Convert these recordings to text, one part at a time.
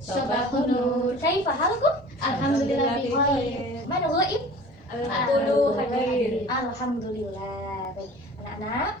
Sabahun Nur. Kaifa halukum? Alhamdulillah bikhair. Mana ghaib? Al-qulu hadir. Alhamdulillah. Baik, anak-anak,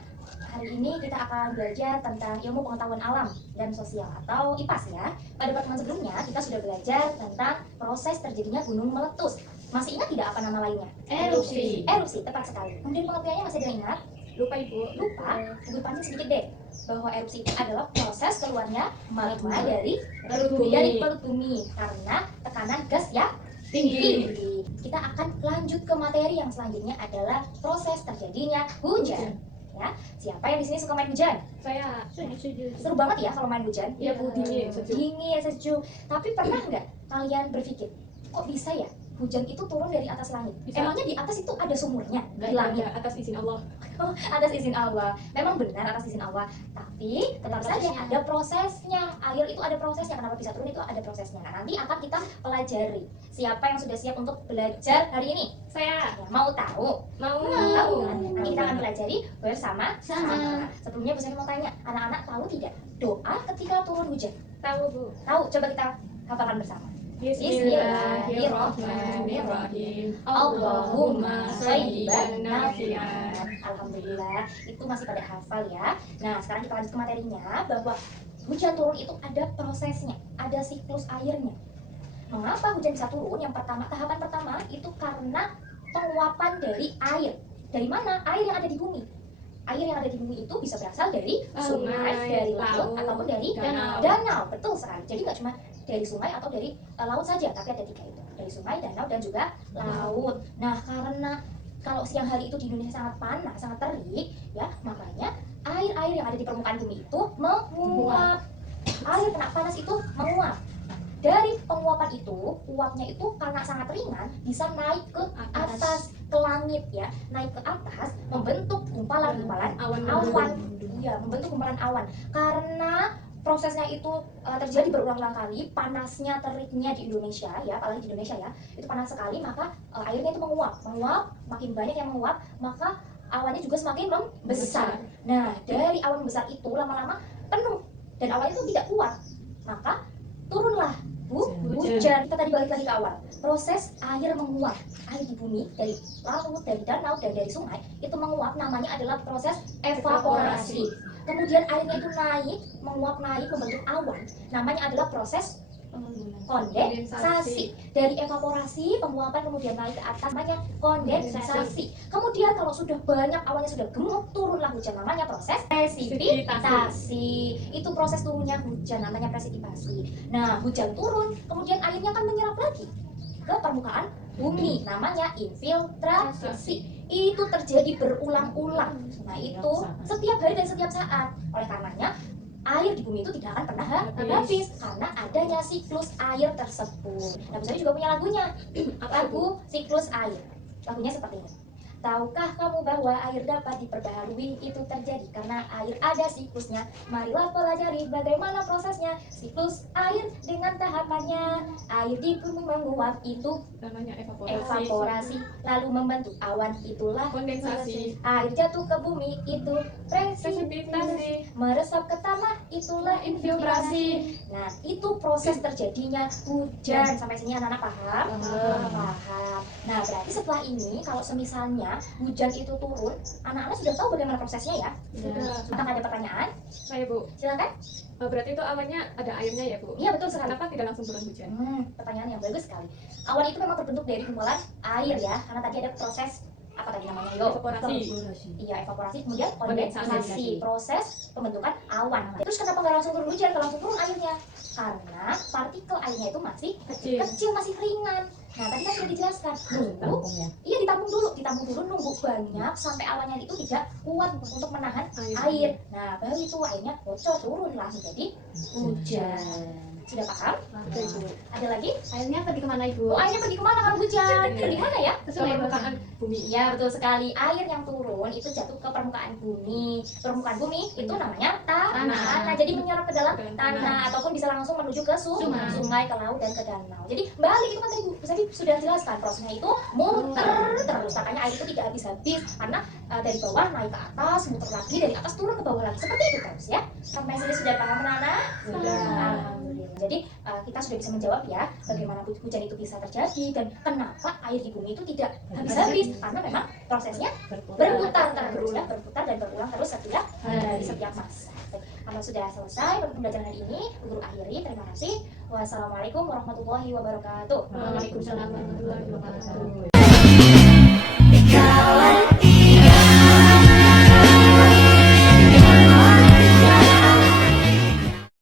hari ini kita akan belajar tentang ilmu pengetahuan alam dan sosial atau IPAS ya. Pada pertemuan sebelumnya kita sudah belajar tentang proses terjadinya gunung meletus. Masih ingat tidak apa nama lainnya? Erupsi. Erupsi, tepat sekali. Kemudian pengertiannya masih ada yang ingat? Lupa Ibu. Lupa? Ibu pancing sedikit deh. Bahwa erupsi itu adalah proses keluarnya magma dari perut bumi karena tekanan gas yang tinggi. Kita akan lanjut ke materi yang selanjutnya adalah proses terjadinya hujan. Ya, siapa yang di sini suka main hujan? Saya. Seru banget ya kalau main hujan. Iya Bu, dingin, sejuk. Dingin, sejuk. Tapi pernah nggak kalian berpikir, kok bisa ya hujan itu turun dari atas langit? Bisa. Emangnya di atas itu ada sumurnya? Di Nggak langit? ada, atas izin Allah. Atas izin Allah. Memang benar atas izin Allah. Tapi tetap saja ada prosesnya. Air itu ada prosesnya. Kenapa bisa turun itu ada prosesnya. Nah, nanti akan kita pelajari. Siapa yang sudah siap untuk belajar hari ini? Saya. Ya, mau tahu? Mau. Tahu. Nanti kita akan pelajari bersama-sama. Sama. Sebelumnya Bu Sari mau tanya, anak-anak tahu tidak doa ketika turun hujan? Tahu Bu. Tahu? Coba kita hafalkan bersama. Bismillahirrahmanirrahim. Allahumma shayyiban nafi'an. Alhamdulillah, itu masih pada hafal ya. Nah, sekarang kita lanjut ke materinya bahwa hujan turun itu ada prosesnya, ada siklus airnya. Mengapa hujan bisa turun? Yang pertama, tahapan pertama itu karena penguapan dari air. Dari mana? Air yang ada di bumi. Air yang ada di bumi itu bisa berasal dari sungai, dari laut, ataupun dari danau. Betul sekali. Jadi nggak cuma dari sungai atau dari laut saja, tapi ada tiga itu. Dari sungai, danau, dan juga laut. Nah, karena kalau siang hari itu di Indonesia sangat panas, sangat terik, ya, makanya air-air yang ada di permukaan bumi itu menguap. Air kena panas itu menguap. Dari penguapan itu, uapnya itu karena sangat ringan, bisa naik ke atas, ke langit ya, naik ke atas, membentuk gumpalan-gumpalan awan. Iya, membentuk gumpalan awan. Karena prosesnya itu terjadi berulang-ulang kali, panasnya, teriknya di Indonesia ya, apalagi di Indonesia ya, itu panas sekali, maka airnya itu menguap, makin banyak yang menguap, maka awannya juga semakin membesar. Nah, dari awan besar itu lama-lama penuh dan awannya itu tidak kuat, maka turunlah hujan. Kita tadi balik lagi ke awal. Proses air menguap, air di bumi dari laut, dari danau, dan dari sungai itu menguap, namanya adalah proses evaporasi. Kemudian airnya itu naik, menguap naik membentuk awan, namanya adalah proses kondensasi. Dari evaporasi, penguapan kemudian naik ke atas, namanya kondensasi. Kemudian kalau sudah banyak awannya sudah gemuk, turunlah hujan, namanya proses presipitasi. Itu proses turunnya hujan, namanya presipitasi. Nah, hujan turun, kemudian airnya akan menyerap lagi ke permukaan bumi, namanya infiltrasi. Itu terjadi berulang-ulang. Nah, itu setiap hari dan setiap saat. Oleh karenanya air di bumi itu tidak akan pernah habis karena adanya siklus air tersebut. Nah, Bu Sari juga punya lagunya. Lagu siklus air. Lagunya seperti ini. Tahukah kamu bahwa air dapat diperbaharui? Itu terjadi karena air ada siklusnya. Marilah pelajari bagaimana prosesnya. Siklus air dengan tahapannya. Air di bumi menguap, itu Namanya evaporasi, lalu membentuk awan, itulah Kondensasi. Air jatuh ke bumi, itu presipitasi. Presipitasi. Meresap ke tanah, itulah infiltrasi. Nah, itu proses terjadinya hujan. Sampai sini anak-anak paham? Paham. Nah, berarti setelah ini kalau semisalnya hujan itu turun, anak-anak sudah tahu bagaimana prosesnya ya? Sudah. Apakah ada pertanyaan? Saya Bu. Silakan. Berarti itu awannya ada airnya ya Bu? Iya, betul sekali. Kenapa tidak langsung turun hujan? Pertanyaan yang bagus sekali. Awan itu memang terbentuk dari gumpalan air ya, karena tadi ada proses apa tadi namanya? Evaporasi. Iya, evaporasi, kemudian kondensasi, Kondensasi. proses pembentukan awan. Terus kenapa nggak langsung turun hujan, nggak langsung turun airnya? Karena partikel airnya itu masih kecil, masih ringan. Nah, tadi kan sudah dijelaskan, nunggu, iya ditampung dulu nunggu banyak sampai awannya itu tidak kuat untuk menahan air. Nah, baru itu airnya bocor, turunlah menjadi hujan. Sudah paham? Ada lagi? Airnya pergi kemana Ibu? Oh, airnya pergi kemana kalau hujan? Pergi mana ya? Ke permukaan bumi. Iya, betul sekali. Air yang turun itu jatuh ke permukaan bumi. Permukaan bumi itu namanya tanah. Jadi menyerap ke dalam tanah ataupun bisa langsung menuju ke sungai, ke laut, dan ke danau. Jadi balik itu kan tadi Bu Sari sudah jelaskan prosesnya itu muter terus. Makanya air itu tidak habis-habis karena dari bawah naik ke atas, muter lagi, dari atas turun ke bawah lagi. Seperti itu terus ya. Sampai sini sudah paham anak-anak? Sudah. Alhamdulillah. Jadi kita kita sudah bisa menjawab ya bagaimana hujan itu bisa terjadi dan kenapa air di bumi itu tidak habis-habis, karena memang prosesnya berputar terus ya, berputar dan berulang terus setiap hari, setiap masa. Kalau sudah selesai pembelajaran hari ini, guru akhiri. Terima kasih. Wassalamualaikum warahmatullahi wabarakatuh. Waalaikumsalam warahmatullahi wabarakatuh. Kalau